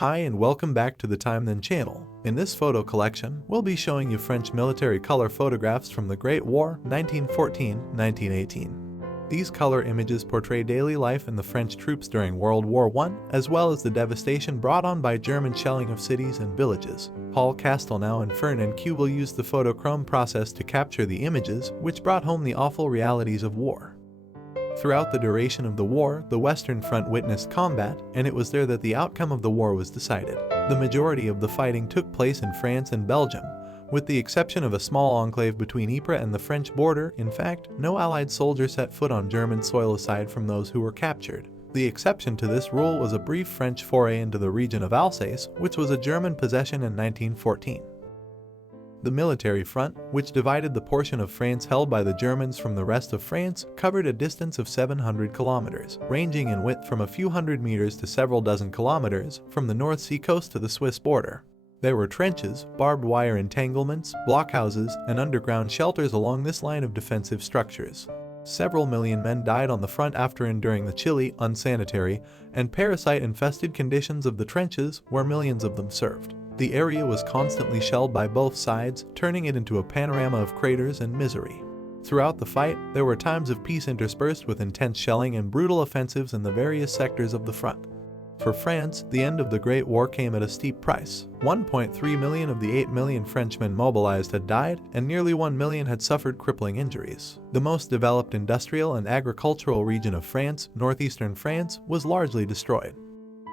Hi and welcome back to the Time Then channel. In this photo collection, we'll be showing you French military color photographs from the Great War 1914-1918. These color images portray daily life in the French troops during World War I, as well as the devastation brought on by German shelling of cities and villages. Castelnau and Fernand Cuville used the photochrom process to capture the images, which brought home the awful realities of war. Throughout the duration of the war, the Western Front witnessed combat, and it was there that the outcome of the war was decided. The majority of the fighting took place in France and Belgium, with the exception of a small enclave between Ypres and the French border. In fact, no Allied soldier set foot on German soil aside from those who were captured. The exception to this rule was a brief French foray into the region of Alsace, which was a German possession in 1914. The military front, which divided the portion of France held by the Germans from the rest of France, covered a distance of 700 kilometers, ranging in width from a few hundred meters to several dozen kilometers, from the North Sea coast to the Swiss border. There were trenches, barbed wire entanglements, blockhouses, and underground shelters along this line of defensive structures. Several million men died on the front after enduring the chilly, unsanitary, and parasite-infested conditions of the trenches where millions of them served. The area was constantly shelled by both sides, turning it into a panorama of craters and misery. Throughout the fight, there were times of peace interspersed with intense shelling and brutal offensives in the various sectors of the front. For France, the end of the Great War came at a steep price. 1.3 million of the 8 million Frenchmen mobilized had died, and nearly 1 million had suffered crippling injuries. The most developed industrial and agricultural region of France, northeastern France, was largely destroyed.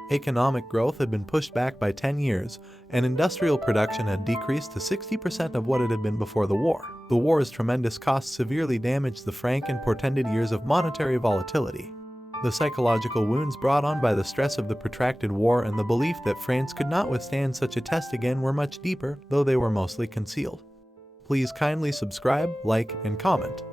Economic growth had been pushed back by 10 years, and industrial production had decreased to 60% of what it had been before the war. The war's tremendous costs severely damaged the franc and portended years of monetary volatility. The psychological wounds brought on by the stress of the protracted war and the belief that France could not withstand such a test again were much deeper, though they were mostly concealed. Please kindly subscribe, like, and comment.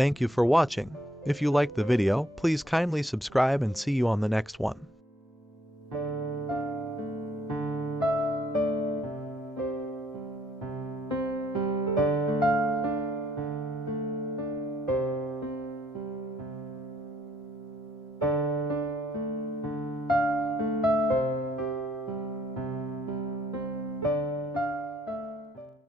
Thank you for watching. If you liked the video, please kindly subscribe and see you on the next one.